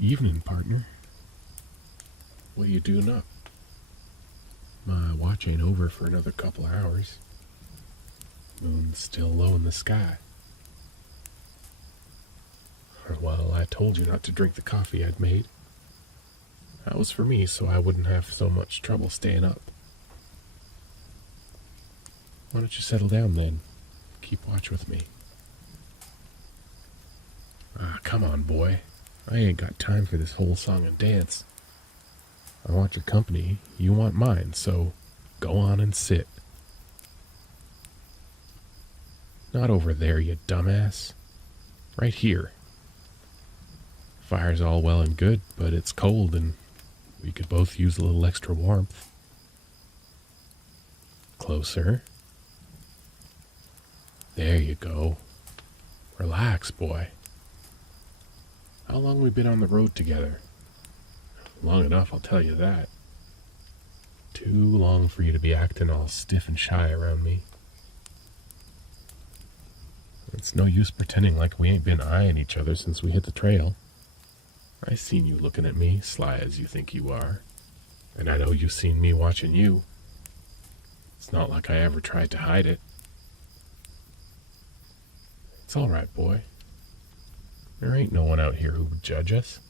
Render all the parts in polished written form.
Evening, partner. What you doing up? My watch ain't over for another couple hours. Moon's still low in the sky. Well, I told you not to drink the coffee I'd made. That was for me so I wouldn't have so much trouble staying up. Why don't you settle down then? Keep watch with me. Come on, boy. I ain't got time for this whole song and dance. I want your company, you want mine, so go on and sit. Not over there, you dumbass. Right here. Fire's all well and good, but it's cold and we could both use a little extra warmth. Closer. There you go. Relax, boy. How long we been on the road together? Long enough, I'll tell you that. Too long for you to be acting all stiff and shy around me. It's no use pretending like we ain't been eyeing each other since we hit the trail. I seen you looking at me, sly as you think you are. And I know you seen me watching you. It's not like I ever tried to hide it. It's all right, boy. There ain't no one out here who would judge us.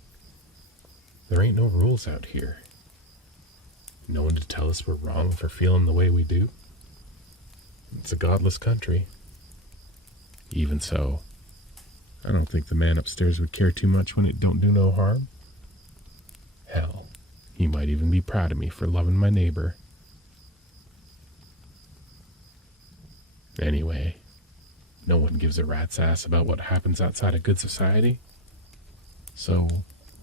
There ain't no rules out here. No one to tell us we're wrong for feeling the way we do. It's a godless country. Even so, I don't think the man upstairs would care too much when it don't do no harm. Hell, he might even be proud of me for loving my neighbor. Anyway, no one gives a rat's ass about what happens outside of good society. So,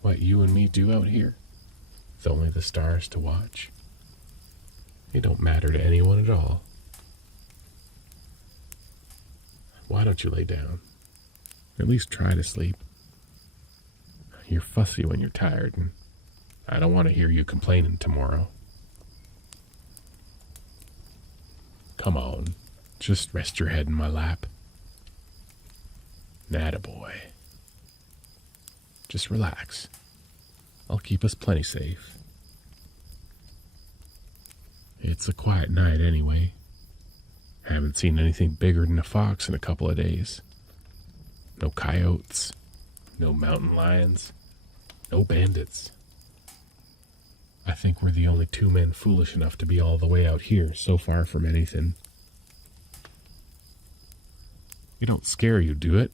what you and me do out here, with only the stars to watch, it don't matter to anyone at all. Why don't you lay down? At least try to sleep. You're fussy when you're tired, and I don't want to hear you complaining tomorrow. Come on, just rest your head in my lap. Nattaboy. Just relax. I'll keep us plenty safe. It's a quiet night anyway. Haven't seen anything bigger than a fox in a couple of days. No coyotes, no mountain lions, no bandits. I think we're the only two men foolish enough to be all the way out here, so far from anything. It don't scare you, do it?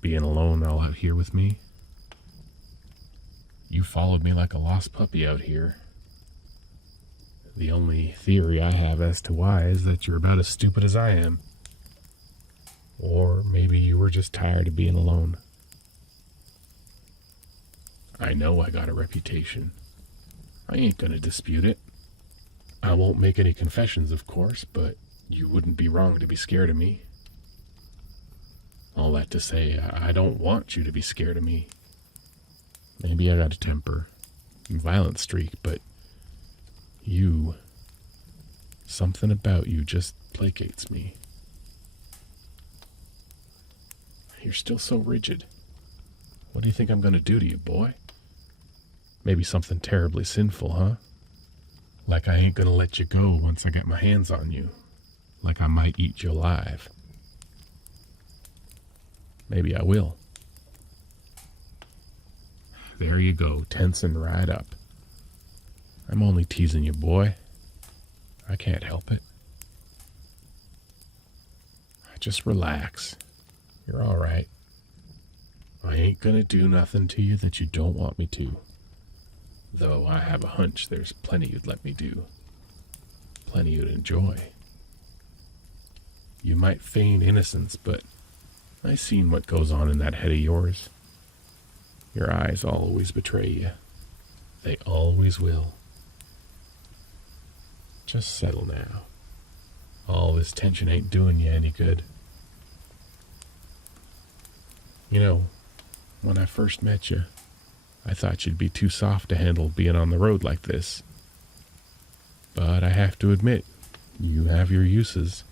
Being alone all out here with me? You followed me like a lost puppy out here. The only theory I have as to why is that you're about as stupid as I am. Or maybe you were just tired of being alone. I know I got a reputation. I ain't gonna dispute it. I won't make any confessions, of course, but you wouldn't be wrong to be scared of me. All that to say, I don't want you to be scared of me. Maybe I got a temper, a violent streak, but something about you just placates me. You're still so rigid. What do you think I'm gonna do to you, boy? Maybe something terribly sinful, huh? Like I ain't gonna let you go once I get my hands on you. Like I might eat you alive. Maybe I will. There you go, tensing right up. I'm only teasing you, boy. I can't help it. Just relax. You're all right. I ain't gonna do nothing to you that you don't want me to. Though I have a hunch there's plenty you'd let me do. Plenty you'd enjoy. You might feign innocence, but I seen what goes on in that head of yours. Your eyes always betray you. They always will. Just settle now. All this tension ain't doing you any good. You know, when I first met you, I thought you'd be too soft to handle being on the road like this. But I have to admit, you have your uses.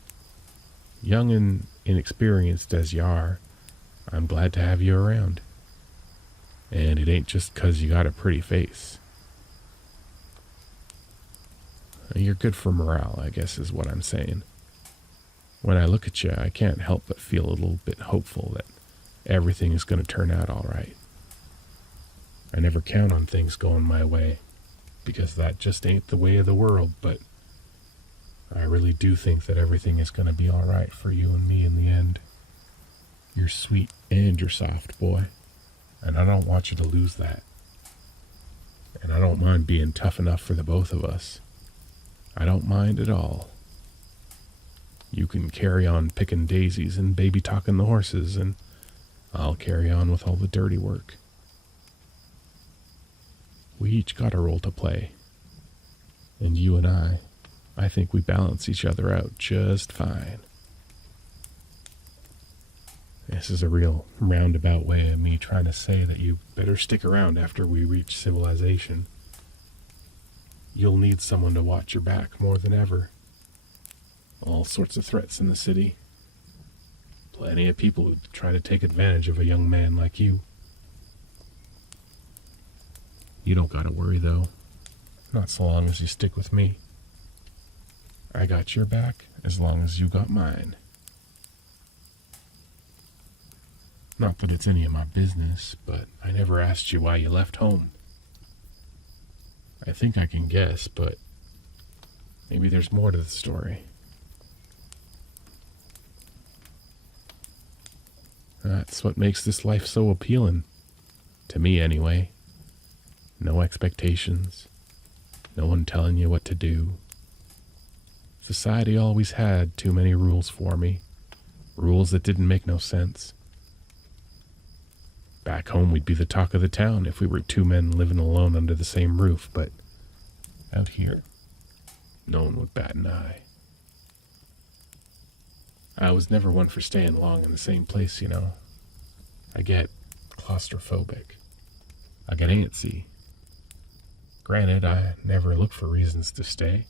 Young and inexperienced as you are, I'm glad to have you around. And it ain't just 'cause you got a pretty face. You're good for morale, I guess is what I'm saying. When I look at you, I can't help but feel a little bit hopeful that everything is going to turn out all right. I never count on things going my way, because that just ain't the way of the world, but I really do think that everything is going to be all right for you and me in the end. You're sweet and you're soft, boy, and I don't want you to lose that. And I don't mind being tough enough for the both of us. I don't mind at all. You can carry on picking daisies and baby talking the horses, and I'll carry on with all the dirty work. We each got a role to play. And you and I think we balance each other out just fine. This is a real roundabout way of me trying to say that you better stick around after we reach civilization. You'll need someone to watch your back more than ever. All sorts of threats in the city. Plenty of people who try to take advantage of a young man like you. You don't gotta worry, though. Not so long as you stick with me. I got your back as long as you got mine. Not that it's any of my business, but I never asked you why you left home. I think I can guess, but maybe there's more to the story. That's what makes this life so appealing. To me, anyway. No expectations. No one telling you what to do. Society always had too many rules for me. Rules that didn't make no sense. Back home, we'd be the talk of the town if we were two men living alone under the same roof, but out here, no one would bat an eye. I was never one for staying long in the same place, you know. I get claustrophobic. I get antsy. Granted, I never look for reasons to stay.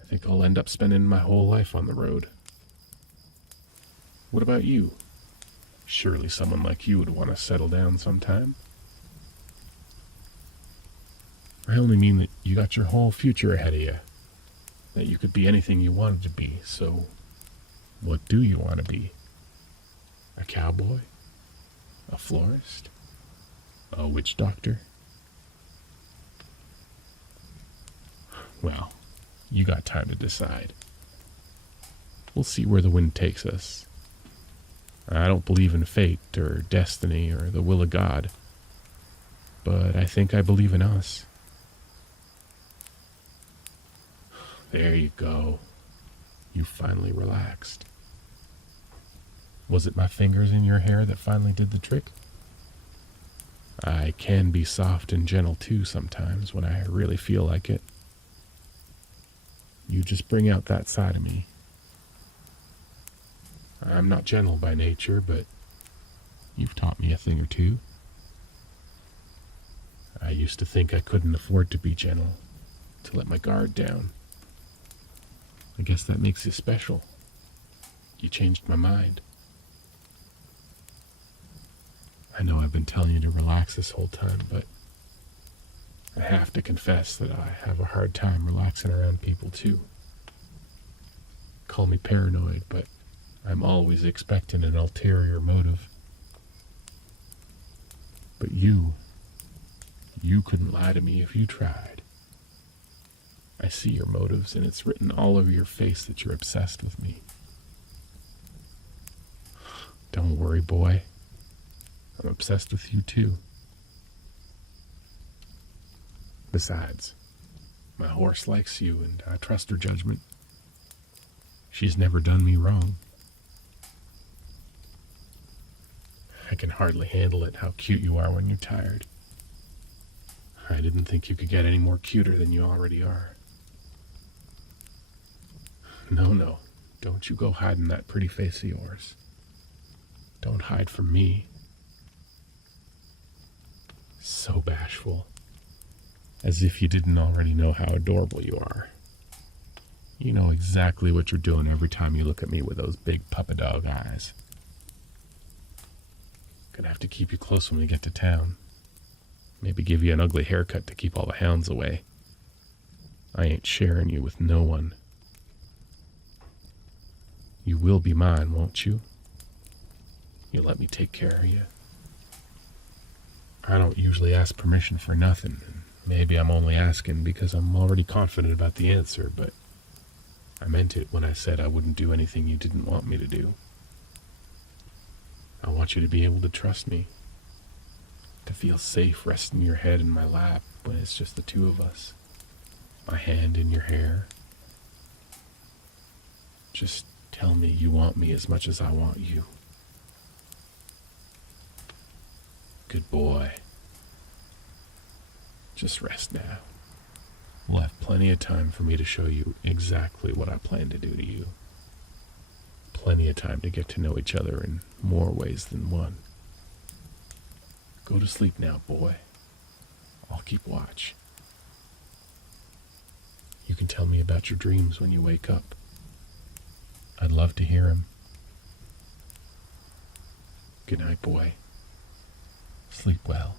I think I'll end up spending my whole life on the road. What about you? Surely someone like you would want to settle down sometime. I only mean that you got your whole future ahead of you. That you could be anything you wanted to be, so what do you want to be? A cowboy? A florist? A witch doctor? Well, you got time to decide. We'll see where the wind takes us. I don't believe in fate or destiny or the will of God, but I think I believe in us. There you go. You finally relaxed. Was it my fingers in your hair that finally did the trick? I can be soft and gentle too sometimes when I really feel like it. You just bring out that side of me. I'm not gentle by nature, but you've taught me a thing or two. I used to think I couldn't afford to be gentle, to let my guard down. I guess that makes you special. You changed my mind. I know I've been telling you to relax this whole time, but I have to confess that I have a hard time relaxing around people too. Call me paranoid, but I'm always expecting an ulterior motive. But you couldn't lie to me if you tried. I see your motives, and it's written all over your face that you're obsessed with me. Don't worry, boy. I'm obsessed with you too. Besides, my horse likes you, and I trust her judgment. She's never done me wrong. I can hardly handle it how cute you are when you're tired. I didn't think you could get any more cuter than you already are. No, don't you go hiding that pretty face of yours. Don't hide from me. So bashful. As if you didn't already know how adorable you are. You know exactly what you're doing every time you look at me with those big puppy dog eyes. Gonna have to keep you close when we get to town. Maybe give you an ugly haircut to keep all the hounds away. I ain't sharing you with no one. You will be mine, won't you? You'll let me take care of you. I don't usually ask permission for nothing. And maybe I'm only asking because I'm already confident about the answer, but I meant it when I said I wouldn't do anything you didn't want me to do. I want you to be able to trust me. To feel safe resting your head in my lap when it's just the two of us. My hand in your hair. Just tell me you want me as much as I want you. Good boy. Just rest now. We'll have plenty of time for me to show you exactly what I plan to do to you. Plenty of time to get to know each other in more ways than one. Go to sleep now, boy. I'll keep watch. You can tell me about your dreams when you wake up. I'd love to hear them. Good night, boy. Sleep well.